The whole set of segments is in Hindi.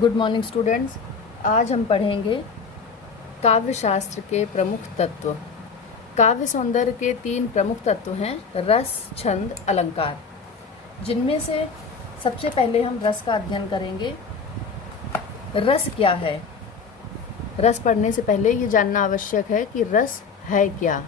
Good morning students. आज हम पढ़ेंगे काव्य शास्त्र के प्रमुख तत्व। काव्य सौंदर्य के 3 प्रमुख तत्व हैं रस, छंद, अलंकार, जिनमें से सबसे पहले हम रस का अध्ययन करेंगे। रस क्या है? रस पढ़ने से पहले ये जानना आवश्यक है कि रस है क्या।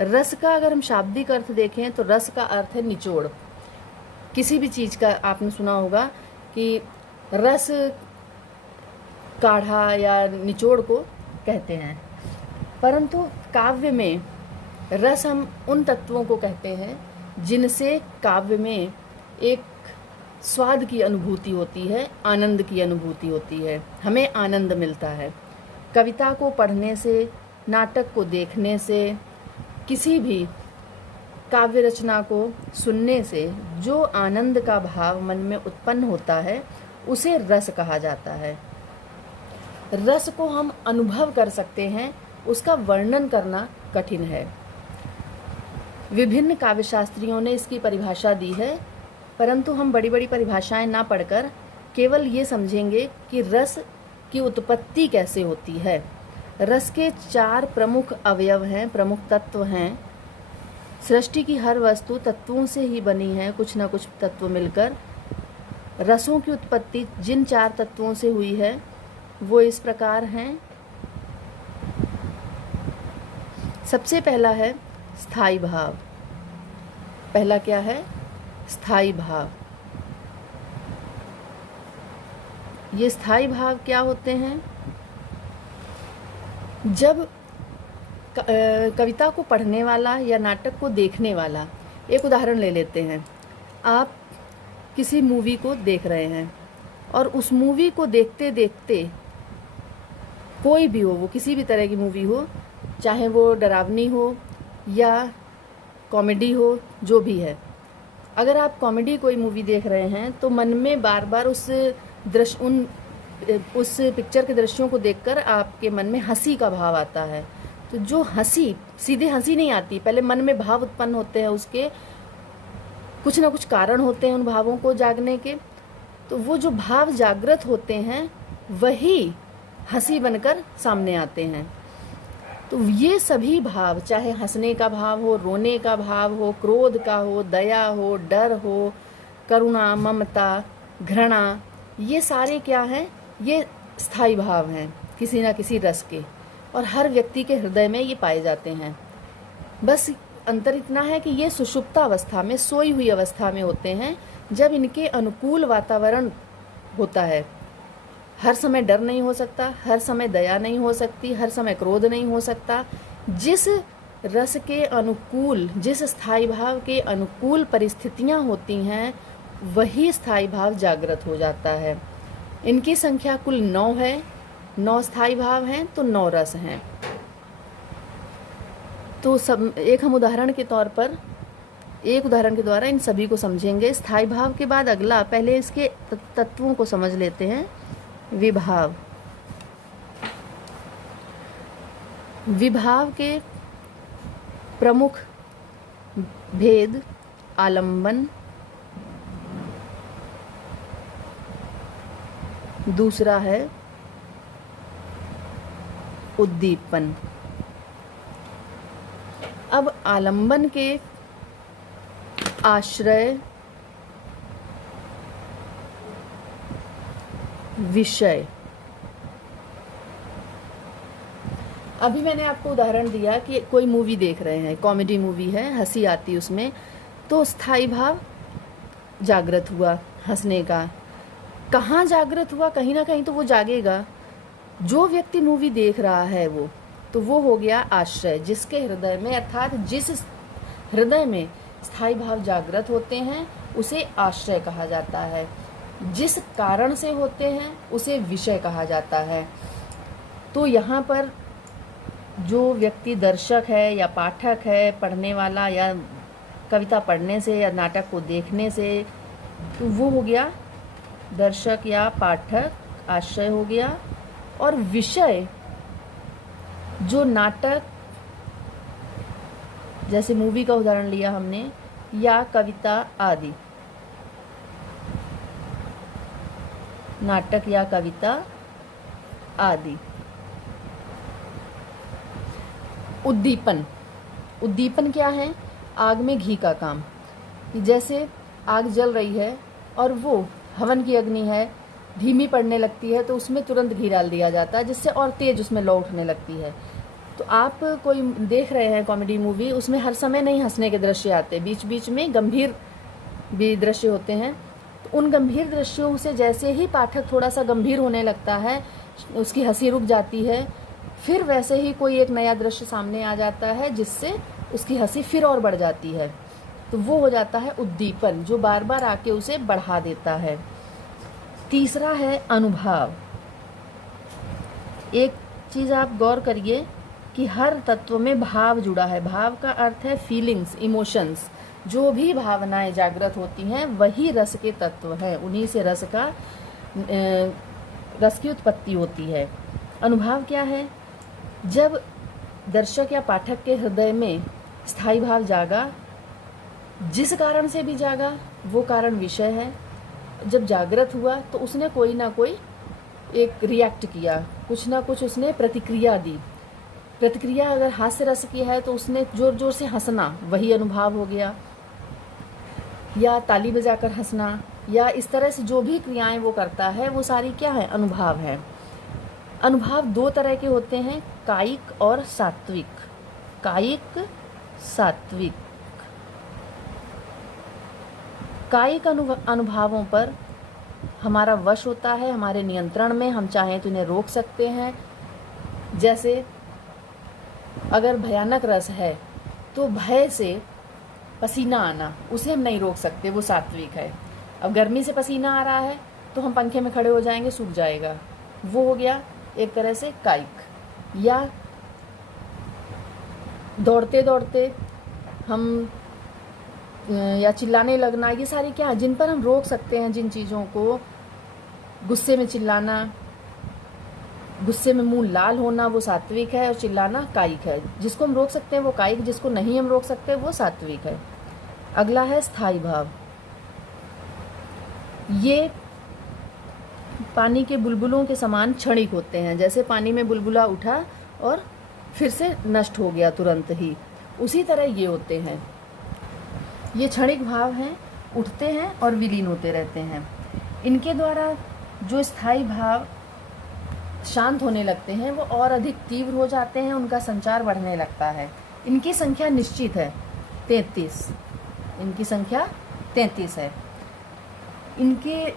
रस का अगर हम शाब्दिक अर्थ देखें तो रस का अर्थ है निचोड़। किसी भी चीज़ का आपने सुना होगा कि रस काढ़ा या निचोड़ को कहते हैं, परंतु काव्य में रस हम उन तत्वों को कहते हैं जिनसे काव्य में एक स्वाद की अनुभूति होती है, आनंद की अनुभूति होती है, हमें आनंद मिलता है। कविता को पढ़ने से, नाटक को देखने से, किसी भी काव्य रचना को सुनने से जो आनंद का भाव मन में उत्पन्न होता है उसे रस कहा जाता है। रस को हम अनुभव कर सकते हैं, उसका वर्णन करना कठिन है। विभिन्न काव्यशास्त्रियों ने इसकी परिभाषा दी है, परंतु हम बड़ी बड़ी परिभाषाएं ना पढ़कर केवल ये समझेंगे कि रस की उत्पत्ति कैसे होती है। रस के 4 प्रमुख अवयव हैं, प्रमुख तत्व हैं। सृष्टि की हर वस्तु तत्वों से ही बनी है, कुछ ना कुछ तत्व मिलकर। रसों की उत्पत्ति जिन 4 तत्वों से हुई है वो इस प्रकार हैं। सबसे पहला है स्थायी भाव। पहला क्या है? स्थायी भाव। ये स्थायी भाव क्या होते हैं? जब कविता को पढ़ने वाला या नाटक को देखने वाला, एक उदाहरण ले लेते हैं। आप किसी मूवी को देख रहे हैं और उस मूवी को देखते देखते, कोई भी हो, वो किसी भी तरह की मूवी हो, चाहे वो डरावनी हो या कॉमेडी हो, जो भी है, अगर आप कॉमेडी कोई मूवी देख रहे हैं तो मन में बार बार उस पिक्चर के दृश्यों को देखकर आपके मन में हंसी का भाव आता है। तो जो हंसी, सीधे हंसी नहीं आती, पहले मन में भाव उत्पन्न होते हैं, उसके कुछ ना कुछ कारण होते हैं उन भावों को जागने के। तो वो जो भाव जागृत होते हैं वही हंसी बनकर सामने आते हैं। तो ये सभी भाव, चाहे हंसने का भाव हो, रोने का भाव हो, क्रोध का हो, दया हो, डर हो, करुणा, ममता, घृणा, ये सारे क्या हैं? ये स्थायी भाव हैं किसी न किसी रस के, और हर व्यक्ति के हृदय में ये पाए जाते हैं। बस अंतर इतना है कि ये सुषुप्ता अवस्था में, सोई हुई अवस्था में होते हैं, जब इनके अनुकूल वातावरण होता है। हर समय डर नहीं हो सकता, हर समय दया नहीं हो सकती, हर समय क्रोध नहीं हो सकता। जिस रस के अनुकूल, जिस स्थायी भाव के अनुकूल परिस्थितियां होती हैं, वही स्थायी भाव जागृत हो जाता है। इनकी संख्या कुल 9 है। 9 स्थायी भाव हैं तो 9 रस हैं। तो सब एक हम उदाहरण के तौर पर, एक उदाहरण के द्वारा इन सभी को समझेंगे। स्थायी भाव के बाद अगला, पहले इसके तत्वों को समझ लेते हैं। विभाव। विभाव के प्रमुख भेद आलंबन, दूसरा है उद्दीपन। अब आलंबन के आश्रय, विषय। अभी मैंने आपको उदाहरण दिया कि कोई मूवी देख रहे हैं, कॉमेडी मूवी है, हंसी आती उसमें, तो स्थायी भाव जागृत हुआ हंसने का। कहाँ जागृत हुआ? कहीं ना कहीं तो वो जागेगा। जो व्यक्ति मूवी देख रहा है वो हो गया आश्रय, जिसके हृदय में, अर्थात जिस हृदय में स्थायी भाव जागृत होते हैं उसे आश्रय कहा जाता है। जिस कारण से होते हैं उसे विषय कहा जाता है। तो यहाँ पर जो व्यक्ति दर्शक है या पाठक है, पढ़ने वाला, या कविता पढ़ने से या नाटक को देखने से, तो वो हो गया दर्शक या पाठक, आश्रय हो गया। और विषय, जो नाटक, जैसे मूवी का उदाहरण लिया हमने, या कविता आदि, नाटक या कविता आदि। उद्दीपन। उद्दीपन क्या है? आग में घी का काम। जैसे आग जल रही है और वो हवन की अग्नि है, धीमी पड़ने लगती है तो उसमें तुरंत घी डाल दिया जाता है, जिससे और तेज उसमें लौ उठने लगती है। तो आप कोई देख रहे हैं कॉमेडी मूवी, उसमें हर समय नहीं हंसने के दृश्य आते, बीच बीच में गंभीर भी दृश्य होते हैं। तो उन गंभीर दृश्यों से जैसे ही पाठक थोड़ा सा गंभीर होने लगता है, उसकी हंसी रुक जाती है, फिर वैसे ही कोई एक नया दृश्य सामने आ जाता है जिससे उसकी हंसी फिर और बढ़ जाती है। तो वो हो जाता है उद्दीपन, जो बार बार आके उसे बढ़ा देता है। तीसरा है अनुभाव। एक चीज़ आप गौर करिए कि हर तत्व में भाव जुड़ा है। भाव का अर्थ है फीलिंग्स, इमोशंस। जो भी भावनाएं जागृत होती हैं वही रस के तत्व हैं, उन्हीं से रस की उत्पत्ति होती है। अनुभाव क्या है? जब दर्शक या पाठक के हृदय में स्थायी भाव जागा, जिस कारण से भी जागा वो कारण विषय है। जब जागृत हुआ तो उसने कोई ना कोई एक रिएक्ट किया, कुछ ना कुछ उसने प्रतिक्रिया दी। प्रतिक्रिया अगर हास्य रस की है तो उसने जोर जोर से हंसना, वही अनुभाव हो गया, या ताली बजाकर हंसना, या इस तरह से जो भी क्रियाएं वो करता है वो सारी क्या है? अनुभाव है। अनुभाव दो तरह के होते हैं, कायिक और सात्विक। कायिक, सात्विक। कायिक अनुभावों पर हमारा वश होता है, हमारे नियंत्रण में, हम चाहें तो इन्हें रोक सकते हैं। जैसे अगर भयानक रस है तो भय से पसीना आना, उसे हम नहीं रोक सकते, वो सात्विक है। अब गर्मी से पसीना आ रहा है तो हम पंखे में खड़े हो जाएंगे, सूख जाएगा, वो हो गया एक तरह से कायिक। या दौड़ते दौड़ते हम या चिल्लाने लगना, ये सारी क्या है? जिन पर हम रोक सकते हैं, जिन चीज़ों को, गुस्से में चिल्लाना, गुस्से में मुंह लाल होना, वो सात्विक है, और चिल्लाना कायिक है। जिसको हम रोक सकते हैं वो कायिक, जिसको नहीं हम रोक सकते वो सात्विक है। अगला है स्थायी भाव। ये पानी के बुलबुलों के समान क्षणिक होते हैं। जैसे पानी में बुलबुला उठा और फिर से नष्ट हो गया तुरंत ही, उसी तरह ये होते हैं। ये क्षणिक भाव हैं, उठते हैं और विलीन होते रहते हैं। इनके द्वारा जो स्थायी भाव शांत होने लगते हैं वो और अधिक तीव्र हो जाते हैं, उनका संचार बढ़ने लगता है। इनकी संख्या निश्चित है, 33। इनकी संख्या 33 है। इनके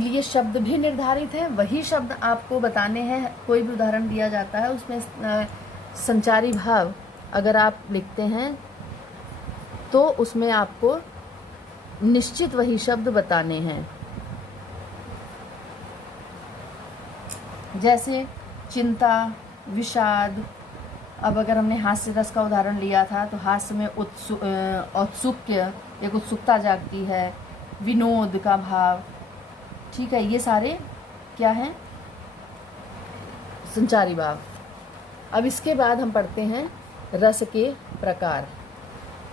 लिए शब्द भी निर्धारित हैं, वही शब्द आपको बताने हैं। कोई भी उदाहरण दिया जाता है उसमें संचारी भाव अगर आप लिखते हैं तो उसमें आपको निश्चित वही शब्द बताने हैं। जैसे चिंता, विषाद। अब अगर हमने हास्य रस का उदाहरण लिया था तो हास्य में औत्सुक्य, एक उत्सुकता जागती है, विनोद का भाव, ठीक है, ये सारे क्या हैं? संचारी भाव। अब इसके बाद हम पढ़ते हैं रस के प्रकार।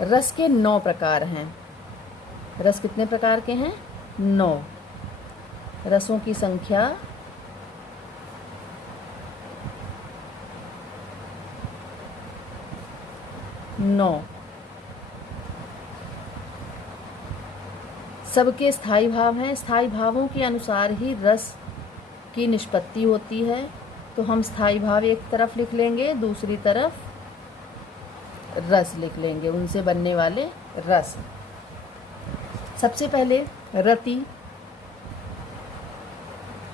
रस के 9 प्रकार हैं। रस कितने प्रकार के हैं? 9। रसों की संख्या 9। सबके स्थायी भाव हैं। स्थायी भावों के अनुसार ही रस की निष्पत्ति होती है। तो हम स्थायी भाव एक तरफ लिख लेंगे, दूसरी तरफ रस लिख लेंगे, उनसे बनने वाले रस। सबसे पहले रति,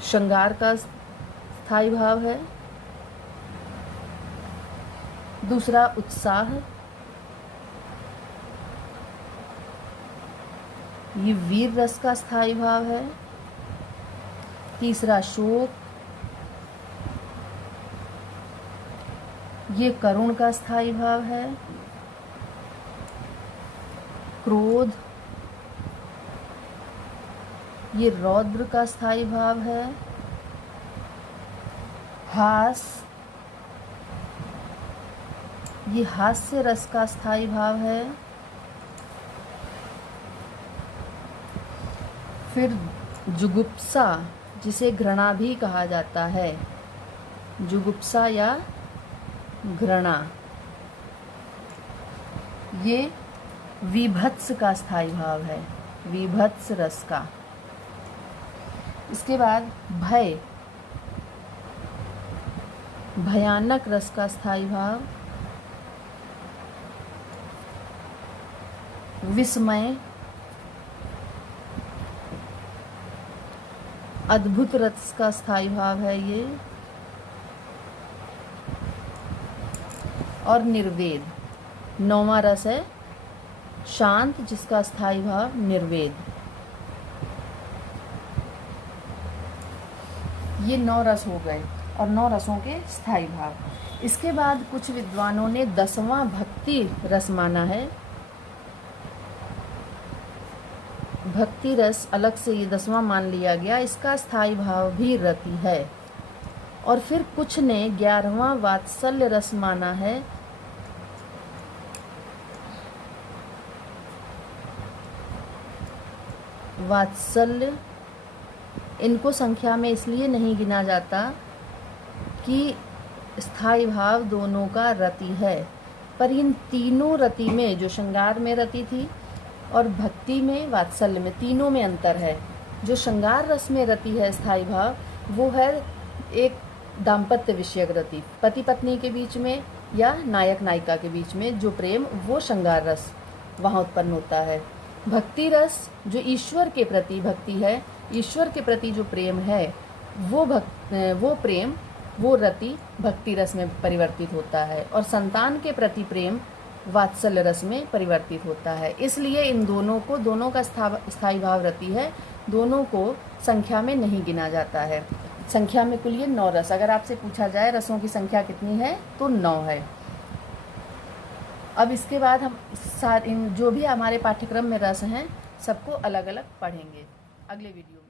श्रृंगार का स्थायी भाव है। दूसरा उत्साह, ये वीर रस का स्थायी भाव है। तीसरा शोक, ये करुण का स्थायी भाव है। क्रोध, ये रौद्र का स्थायी भाव है। हास, ये हास्य रस का स्थायी भाव है। फिर जुगुप्सा, जिसे घृणा भी कहा जाता है, जुगुप्सा या घृणा, ये विभत्स का स्थायी भाव है, विभत्स रस का। इसके बाद भय, भयानक रस का स्थायी भाव, विस्मय, अद्भुत रस का स्थायी भाव है ये, और निर्वेद, 9वां रस है शांत, जिसका स्थायी भाव निर्वेद। ये 9 रस हो गए और 9 रसों के स्थायी भाव। इसके बाद कुछ विद्वानों ने 10वां भक्ति रस माना है। भक्ति रस अलग से ये 10वां मान लिया गया, इसका स्थायी भाव भी रति है। और फिर कुछ ने 11वां वात्सल्य रस माना है। वात्सल्य, इनको संख्या में इसलिए नहीं गिना जाता कि स्थायी भाव दोनों का रति है, पर इन तीनों रति में, जो श्रृंगार में रति थी और भक्ति में, वात्सल्य में, तीनों में अंतर है। जो श्रृंगार रस में रति है स्थायी भाव, वो है एक दाम्पत्य विषयक रति, पति पत्नी के बीच में या नायक नायिका के बीच में जो प्रेम, वो श्रृंगार रस वहाँ उत्पन्न होता है। भक्ति रस जो ईश्वर के प्रति भक्ति है, ईश्वर के प्रति जो प्रेम है, वो प्रेम, वो रति भक्ति रस में परिवर्तित होता है, और संतान के प्रति प्रेम वात्सल्य रस में परिवर्तित होता है। इसलिए इन दोनों को, दोनों का स्थायी भाव रति है, दोनों को संख्या में नहीं गिना जाता है। संख्या में कुल ये 9 रस, अगर आपसे पूछा जाए रसों की संख्या कितनी है तो 9 है। अब इसके बाद हम जो भी हमारे पाठ्यक्रम में रस हैं सबको अलग अलग पढ़ेंगे अगले वीडियो में।